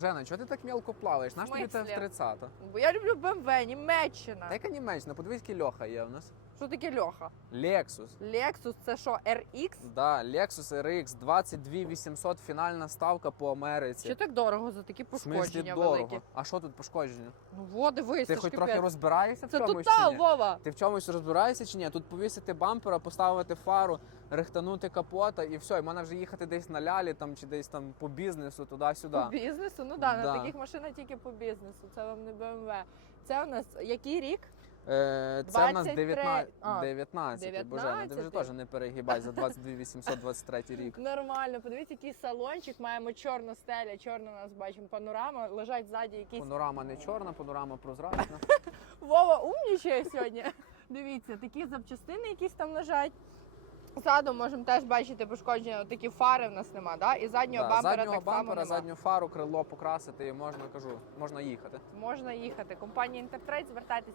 Жена, чого ти так мілко плаваєш? Наш тобі це в смислі? 30 Бо я люблю BMW, Німеччина. Та яка Німеччина, подивись, який Льоха є у нас. Що таке Льоха? Lexus. Lexus це що, RX? Да, Lexus RX 22 800 фінальна ставка по Америці. Чи так дорого за такі В смислі пошкодження дорого. великі? А що тут пошкодження? Ну во, дивись, Ти хоч трохи розбираєшся в Це чомусь тут чи ні? Вова. Ти в чомусь розбираєшся чи ні? Тут повісити бампера, поставити фару, рихтанути капота і все, і можна вже їхати десь на лялі там чи десь там по бізнесу, туди-сюди. По бізнесу? Ну да, Да. на таких машинах тільки по бізнесу. Це вам не BMW. Це у нас який рік? Е, це в нас 23, 19, а, 19, Боже, ти вже 19. теж не перегибай за 22 823 рік. Нормально, подивіться, який салончик. Маємо чорну стеля, чорна у нас бачимо панорама. Лежать ззаді якісь. Панорама не чорна, панорама прозрачна. Вова умнічає сьогодні. Дивіться, такі запчастини якісь там лежать. Ззаду можемо теж бачити пошкодження, такі фари в нас нема, да? І заднього Да, бампера заднього так бампера, само нема. задню фару, крило покрасити і можна кажу, можна їхати. Можна їхати. Компанія Інтертрейд, звертайтесь